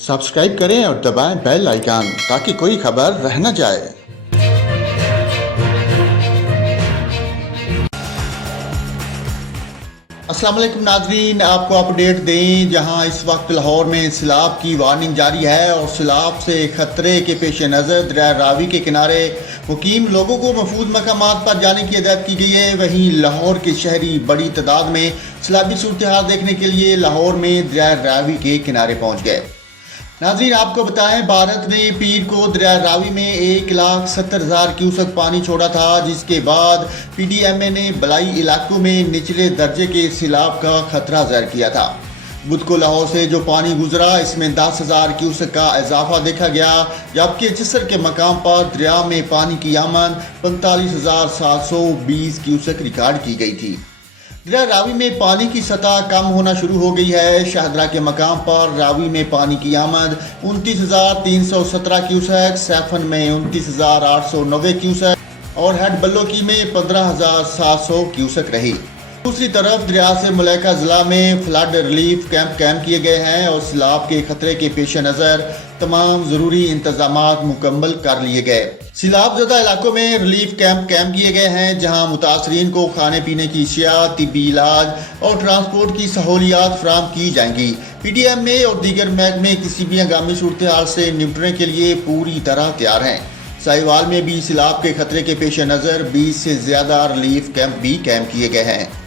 Subscribe करें और दबाएं बेल आइकन ताकि कोई खबर रह न जाए। अस्सलाम वालेकुम नाजरीन, आपको अपडेट दें जहां इस वक्त लाहौर में सैलाब की वार्निंग जारी है और सैलाब से खतरे के पेश नज़र दरिया रावी के किनारे मुकीम लोगों को महफूज मकामात पर जाने की हिदायत की गई है। वहीं लाहौर के शहरी बड़ी तादाद में सैलाबी सूरत हाल देखने के लिए लाहौर में दरिया रावी के किनारे पहुंच गए। नाज़रीन, आपको बताएं, भारत ने पीर को दरिया रावी में 1,70,000 क्यूसेक पानी छोड़ा था, जिसके बाद PDMA ने बलाई इलाकों में निचले दर्जे के सैलाब का खतरा ज़ाहिर किया था। बुध को लाहौर से जो पानी गुजरा इसमें 10,000 क्यूसेक का इजाफा देखा गया, जबकि चिसर के मकाम पर दरिया में पानी की आमद 45,720 क्यूसेक रिकॉर्ड की गई थी। दरिया रावी में पानी की सतह कम होना शुरू हो गई है। शाहदरा के मकाम पर रावी में पानी की आमद 29,317 क्यूसेक, सैफन में 29,890 क्यूसेक और हेड बल्लोकी में 15,700 क्यूसेक रही। दूसरी तरफ दरिया से मुलैका ज़िला में फ्लड रिलीफ कैंप किए गए हैं और सैलाब के खतरे के पेश नज़र तमाम ज़रूरी इंतजामात मुकम्मल कर लिए गए। सैलाब ज़दा इलाकों में रिलीफ कैंप किए गए हैं, जहां मुतासरीन को खाने पीने की अशिया, तिब्बी इलाज और ट्रांसपोर्ट की सहूलियात फराहम की जाएंगी। PDMA और दीगर महकमे किसी भी हंगामी सूरत हाल से निपटने के लिए पूरी तरह तैयार हैं। साहिवाल में भी सैलाब के खतरे के पेश नज़र 20 से ज़्यादा रिलीफ कैंप भी किए गए हैं।